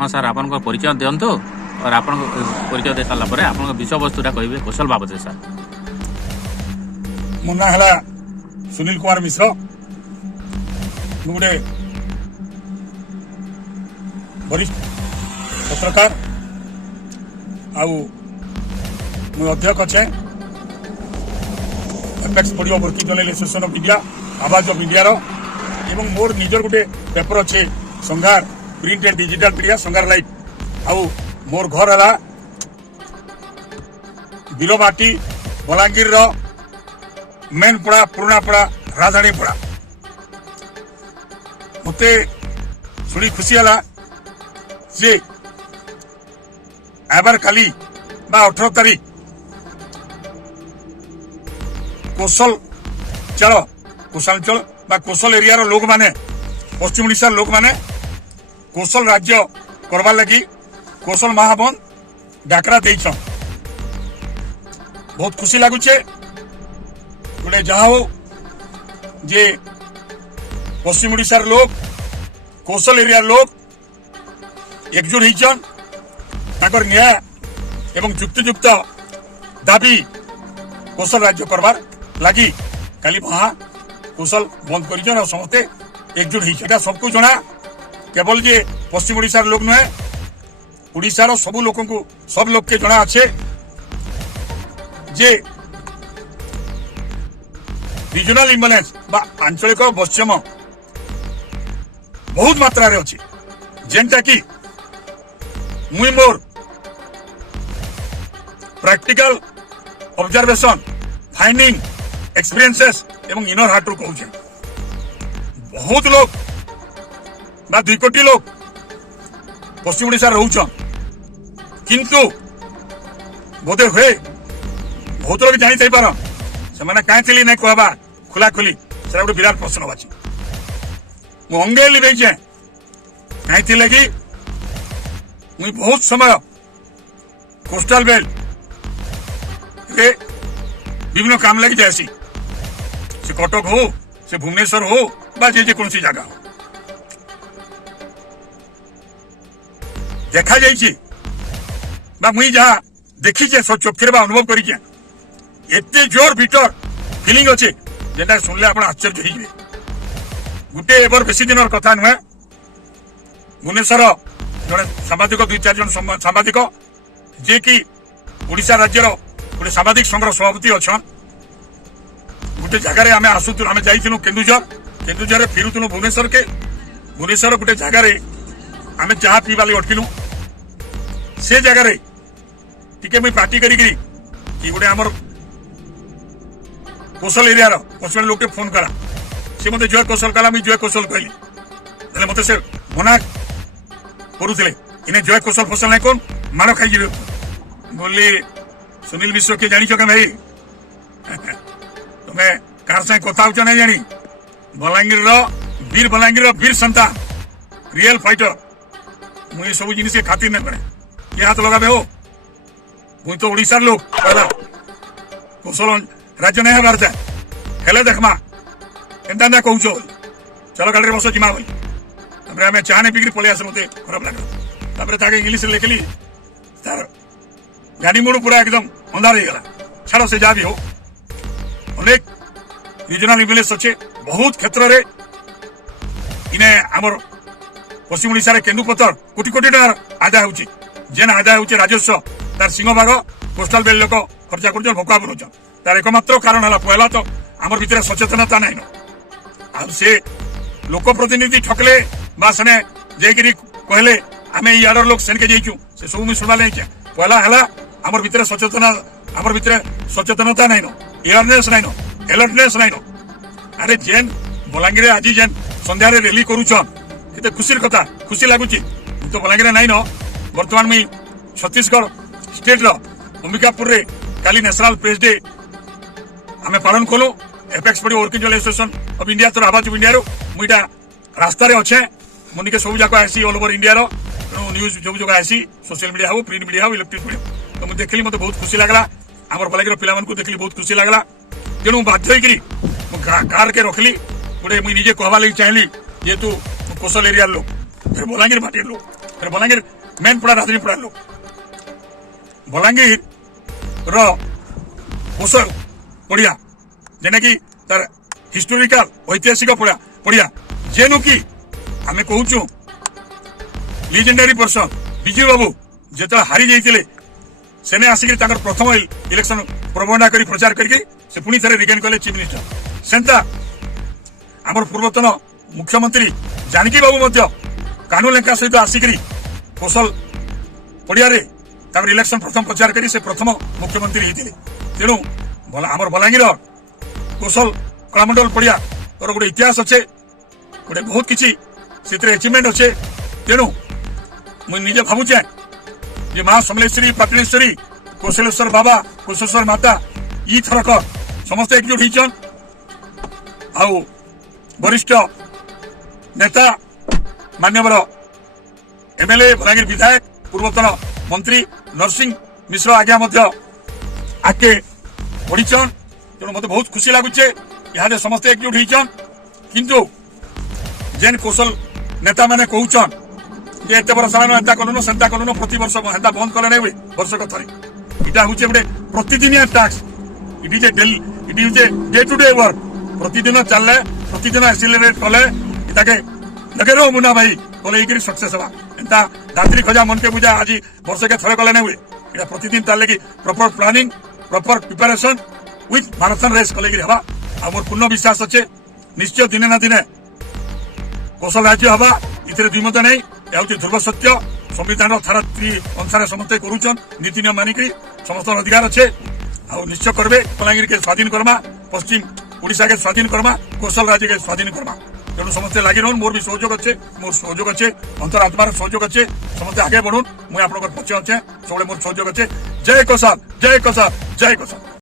हाँ सर आपन परिचय दिंतु और आप परिचय दे सारा पर आप विषय वस्तुटा कहे कौशल बाबद सर। मो ना है सुनील कुमार मिश्र गोटे वरिष्ठ पत्रकार अध्यक्ष अच्छे एपेक्स पढ़ियो working journalist association of India आवाज ऑफ इंडिया एवं मोर निजर गोटे पेपर अच्छे संघार प्रिंट एंड डिजिटल मीडिया संघार लाइव आउ मोर घर है बिलमाटी बलांगीर मेन पड़ा पुराना पड़ा राजधानी पड़ा मत शुणी खुशी है जे एबार काली 18 तारीख कौशलांचल कौशल एरिया लोक माने पश्चिम ओडिशा लोक माने कौशल राज्य करवार लगी कौशल महाबन डाकरा देइछन। बहुत खुशी लगुचे गोटे जहा हो जे पश्चिम ओडिशार लोक कौशल एरिया लोक एकजुट होइछन ताकर न्याय एवं युक्तियुक्त दाबी कौशल राज्य करवार लगी काली महा कौशल बंद कर समस्ते एकजुट होता सबको जना केवल जे पश्चिम ओडिशार लोक नुहे ओडिशार सब लोक को सब लोग के जना अच्छे जे रिजनल इम्बेलेंस बा आंचलिक वैषम्य बहुत मात्रा रे अच्छे जेनटा कि मुई more practical observation finding experiences एवं इनर हार्ट रू कहूँ बहुत लोग 2 कोटी लोग पश्चिम ओडिशा रोचन किंतु बोधे हुए बहुत लोग जानी पार से कहीं नहीं कहबा खुला खुली से गोटे विराट प्रश्न बाची मुझे अंगे लिखे कहीं लगी मुई बहुत समय कोस्टल बेल्ट रे विभिन्न काम लगी जाएसी से कटक हो से भुवनेश्वर हो बा जे कौन सी जगह हो देखा जाइए मुई जहाँ देखी चक्षुरे अनुभव कर जोर भीतर फिलिंग अच्छे जेटा शुणिले आप आश्चर्य हो गोटे एवर बेसी दिन कथा नुहे भुवनेश्वर जड़े सांबादिक 2-4 जन सांबादिक जे कि ओडिशा राज्यर गोटे सांबादिक संघर सभापति अच्छा गोटे जगार आम आसुलु आम जाइलु केन्दुझर फेरुलु भुवनेश्वर गोटे जगार आम चाह पीवा अटकिलु से जगार टी मुझे पार्टी करी गोटे आमर कौशल एरिया पश्चिम लोग फोन करा सी मत जय कौशल कला मुझे जय कौशल कहली मत से मना करुले इन्हें जय कौशल फसल नहीं कौन माड़ खाई बोली सुनील मिश्र किए जानी क्या भाई तुम्हें कार साथ कथा हो नहीं जानी बलांगीर वीर संतान रियल फाइटर मुझे सब जिन खातिर नहीं करे किए हाथ लगा हो मुझे तो ओडिशार लोग पहला कौशल राज्य नहीं हबार जाए हेले देखमा एंता कौच चलो गाड़ी बस जिमा बोली आम चाह नहीं पिक पलि आस मत खराब लगे इंग्लीश लिखली तार गाड़ी मुड़ पूरा एकदम अंधार हो गला छाड़ से जहाँ भी हो अनेक रिजनल इम्बेलेंस अच्छे बहुत क्षेत्र में इन्हें आमर पश्चिम ओडिशा केन्दुपतर कोटी कोटी टार आदाय हो जेन आदाय हो राजस्व तार सिंहभाग कोस्टाल बेल्ट लोक खर्चा कर भोका बुलाऊन तार एकमात्र कारण है पहला तो आम भर सचेतनता नहीं से लोक प्रतिनिधि ठकले से कहले आम इार लोग सेनके जाइचु से सब मुझे शुणा नहीं पहला है आम भर सचेतनता नहीं एयरनेस नहीं अलर्टनेस नहीं अरे जेन बलांगीर आज जेन संध्या रैली करुचन केते खुशी कथा खुशी लगुच तो बलांगीर नहीं बर्तमान मुई छत्तीसगढ़ स्टेट अंबिकापुर रे काली नेशनल प्रेस डे आम पालन कलु एपेक्स पड़ी working journalist association of India तो आवाज ऑफ इंडिया मुझा रास्तार अच्छे मुझे सब जाक आसी ऑल ओवर इंडिया न्यूज सब जगह आसी सोशल मीडिया हो प्रिंट मीडिया हो इलेक्ट्रिक मीडिया तो मुझे देखली मत बहुत खुशी लगला आम बलांगीर पिला देखली बहुत खुशी लगला तेणु बाध्य कार के रखली गोटे मुझे निजे कहवा लगी चाहिए जेहेतु कौशल एरिया लोग बलांगीर माटी लोग फिर बलांगीर मेन पड़ा राजनी पड़ा लोग बलांगीर रो कोसल पड़िया जेने की तार हिस्टोरिकल ऐतिहासिक पड़िया जेनु की आमे कहूचु लीजेंडरी पर्सन विजय बाबू जेत हारी जाइए सेने आसिक प्रथम इलेक्शन प्रबंधना कर प्रचार करके से पुणी थे रिगेन कले चीफ मिनिस्टर सेंता आमर पूर्वतन मुख्यमंत्री जानकी बाबू कानू लेखा सहित आसिक कौशल पड़िया इलेक्शन प्रथम प्रचार कर प्रथम मुख्यमंत्री होते तेणु आमर बलांगीर कौशल कलामंडल पड़िया गोटे इतिहास अच्छे गोटे बहुत किसी से अचिवमेंट अच्छे तेणु मुझे भावुचे जे माँ समलेश्वरी पाटणेश्वरी कौशलेश्वर बाबा कौशलेश्वर माता ई थरक समस्त एकजुट होइछन आउ वरिष्ठ नेता मान्यवर एमएलए बलांगीर विधायक पूर्वतन मंत्री नरसिंह मिश्र आज्ञा आगे बढ़ीचन तेणु मत बहुत खुशी लगुचे यहाँ समस्त एकजुट होइछन किंतु जेन कौशल नेता माने कहउछन जे एते बरस एंता करूनो सेंता करूनो प्रति वर्ष हेंता बंद कले नहीं वर्ष को थरे इटा हुचे गोटे प्रतिदिनिया टैक्स it is day to day work प्रतिदिन चलले प्रतिदिन एक्सिलरेट कले इताके लगे रो मुना भाई कले इकरी सक्सेस हवा एंता दात्री खजा मन के पूजा आज वर्ष के थरे कले नहीं इटा प्रतिदिन चलले कि proper planning proper preparation with marathon race कले कि हवा आ मोर पूर्ण विश्वास अच्छे निश्चय दिने ना दिने कौशल राज्य हवा इतरे द्विमत नहीं यह ध्रुव सत्य संविधान धारा 3 अनुसार समस्त करुचन नीति नियम मानिक समस्त अधिकार अच्छे आ निश्चय करबे बलांगीर के स्वाधीन करमा पश्चिम ओडिशा के स्वाधीन करमा कौशल राज्य के स्वाधीन करमा तेणु समस्ते लगी रहन मोर भी सहयोग अच्छे मोर सहयोग अच्छे अंतरात्मार सहयोग अच्छे समस्ते आगे बढ़ुन मुझे आप पछे अच्छे सब मोर सहयोग अच्छे जय कौशल जय कौशल जय कौशल।